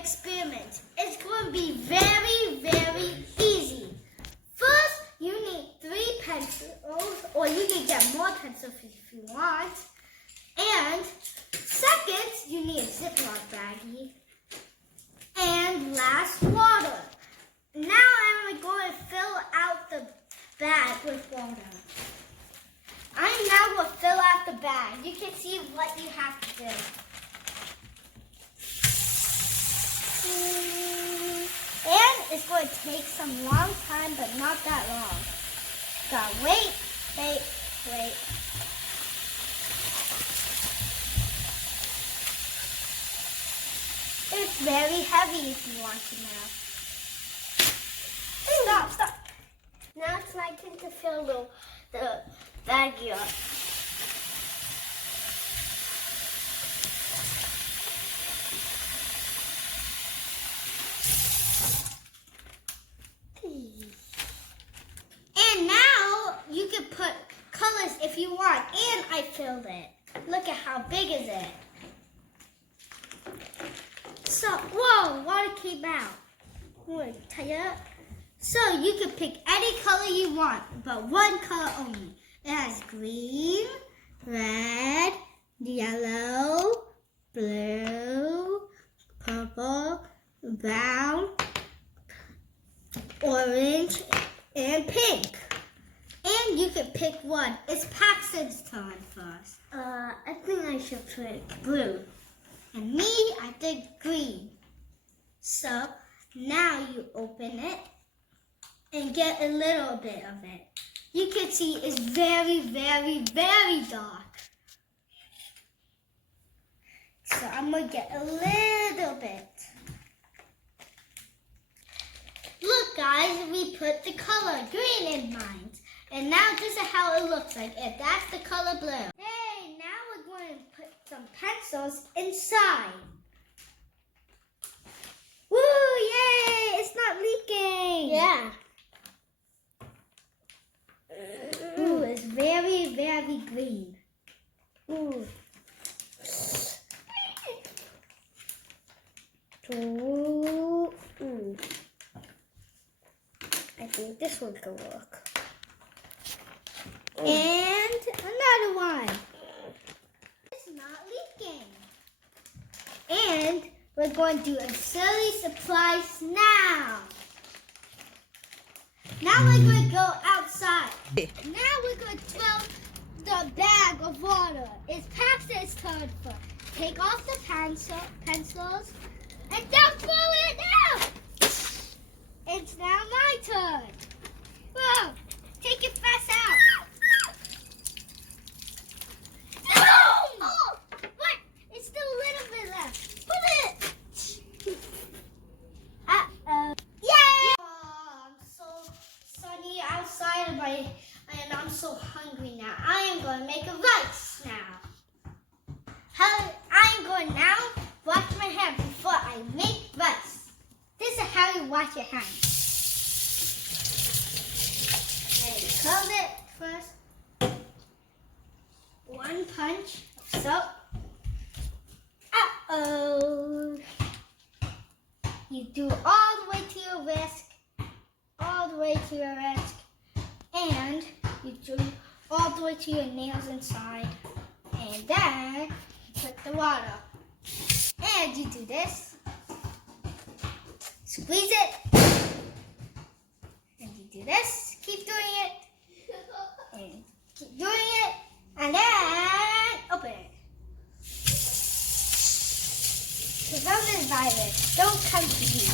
experiment. It's going to be very, very easy. First, you need 3 pencils, or you can get more pencils if you want. And second, you need a Ziploc baggie. And last, water. Now I'm going to fill out the bag with water. I'm now going to fill out the bag. You can see what you have to do. And it's going to take some long time, but not that long. Gotta wait. It's very heavy if you want to now. Stop. Now it's my turn to fill the baggie up. And now you can put colors if you want. And I filled it. Look at how big is it. So, whoa, water came out. I'm going to tie it up. So you can pick any color you want, but one color only. It has green, red, yellow, blue, purple, brown, orange, and pink. And you can pick one. It's Paxton's turn first. I think I should pick blue. And me, I did green. So now you open it and get a little bit of it. You can see it's very, very, very dark. So I'm going to get a little bit. Look guys, we put the color green in mine. And now this is how it looks like. And that's the color blue. Hey, now we're going to put some pencils inside. Woo, yay, it's not leaking. Yeah. Ooh, it's very, very green. Ooh. Ooh. I think this one could work. And another one. It's not leaking. And we're going to do a silly surprise now. Now we're going to go outside. Now we're going to throw the bag of water. It's Paxton's turn first. Take off the pencils and don't throw it now. It's now my turn. Whoa, take it fast out. No! Oh, what? It's still a little bit left. Put it. Uh-oh. Yay! Oh, I'm so sunny outside and I'm so hungry now. I am going to make a rice now. I am going now wash my hands before I make rice. This is how you wash your hands. And you curl it first. One punch of soap. Uh-oh. You do all the way to your wrist. All the way to your wrist. And you do all the way to your nails inside. And then you put the water. And you do this. Squeeze it. And you do this. Keep doing it. And keep doing it. And then open it. Coronavirus, don't come to me.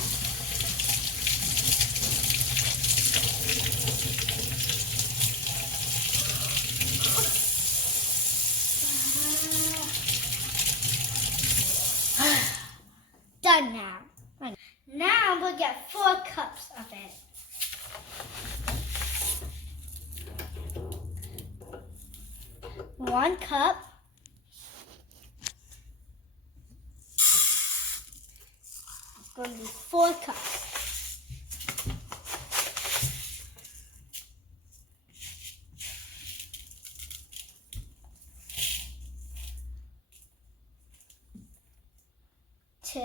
Done now. Now we'll get 4 cups of it. One cup. It's going to be 4 cups. 2,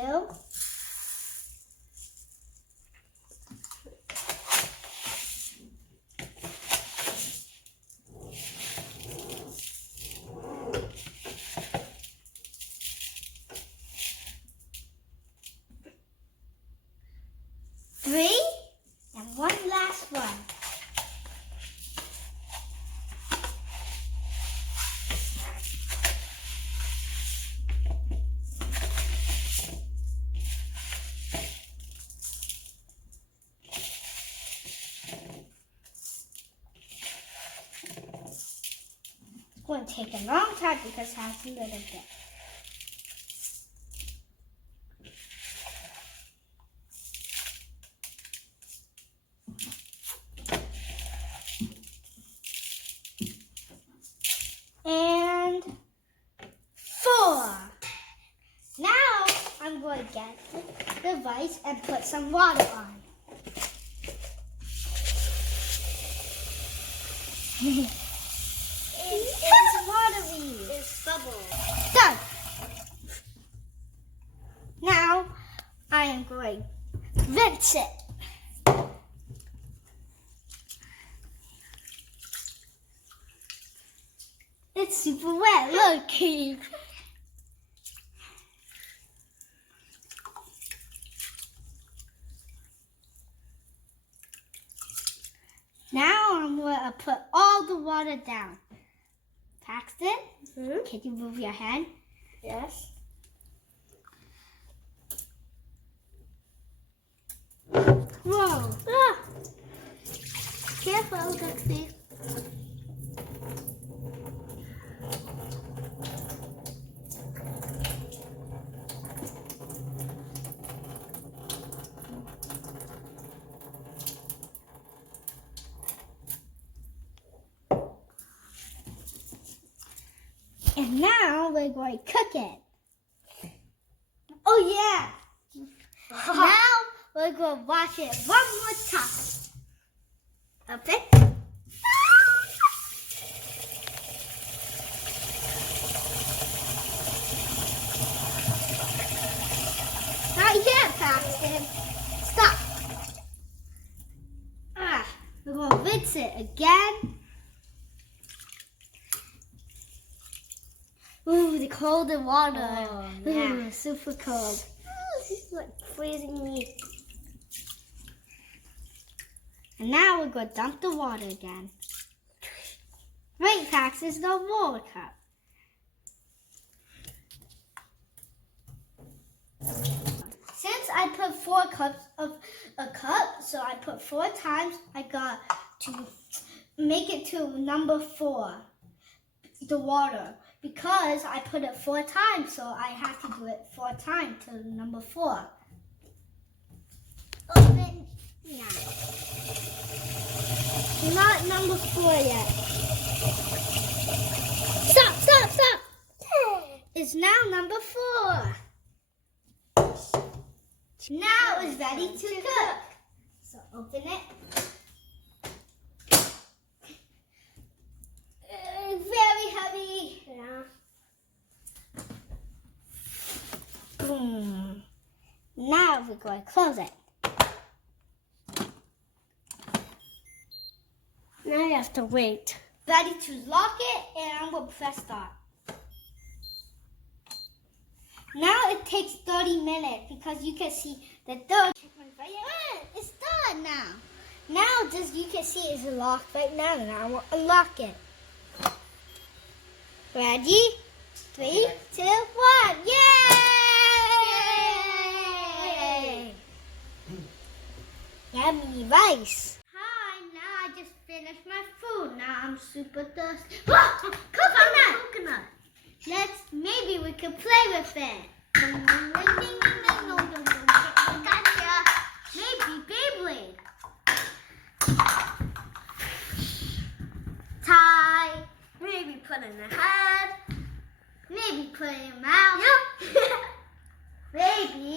to take a long time because it has a little bit. And 4. Now I'm going to get the rice and put some water on. It's watery. It's bubble. Done. Now I am going to rinse it. It's super wet. Look. Now I'm going to put all the water down. Paxton, can you move your hand? Yes. Whoa. Ah. Careful, Dexter. And now we're going to cook it. Oh yeah. Now we're going to wash it one more time. Okay? Not yet, Paxton. Stop. We're going to rinse it again. Ooh, the cold water. Oh, yeah. Ooh, super cold. This is like freezing me. And now we're going to dump the water again. Wait, Pax, there's no more cup. Since I put 4 cups of a cup, so I put 4 times, I got to make it to number 4, the water. Because I put it 4 times, so I have to do it 4 times to number 4. Open now. Not number 4 yet. Stop, stop, stop. It's now number 4. Now it's ready to cook. So open it. Very heavy. Yeah. Boom. Now we're going to close it. Now you have to wait. Ready to lock it, and I'm going to press start. Now it takes 30 minutes because you can see the third chicken right here. It's done now. Now just you can see it's locked right now, and I will unlock it. Ready? 3, 2, 1. Yay! Yummy rice. Hi, now I just finished my food. Now I'm super thirsty. Coconut! Maybe we can play with it. Gotcha. Maybe Beyblade. Tie. Maybe put in the head. Maybe put it in your mouth. Yep. Maybe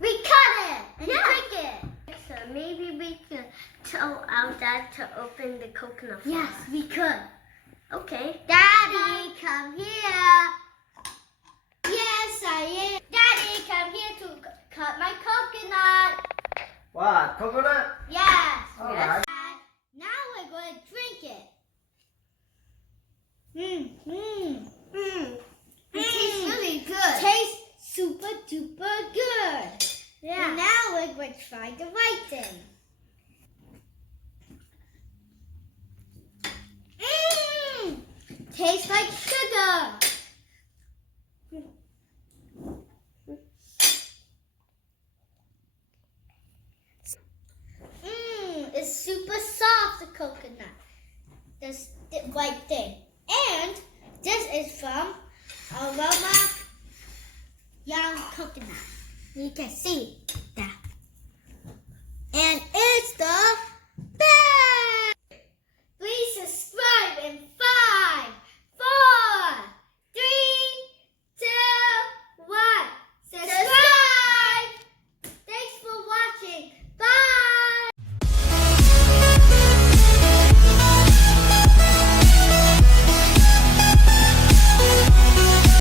we cut it and drink it. So maybe we can tell our dad to open the coconut for Yes, us. we could. Okay. Daddy, come here. Yes, I am. Daddy, come here to cut my coconut. What? Coconut? Yes. All Yes. right. Dad, now we're going to drink it. It tastes really good. Tastes super duper good. Yeah. And now we're going to try the right thing. Tastes like sugar. It's super soft, the coconut. That's the right thing. And This is from Aroma Young Coconut. You can see.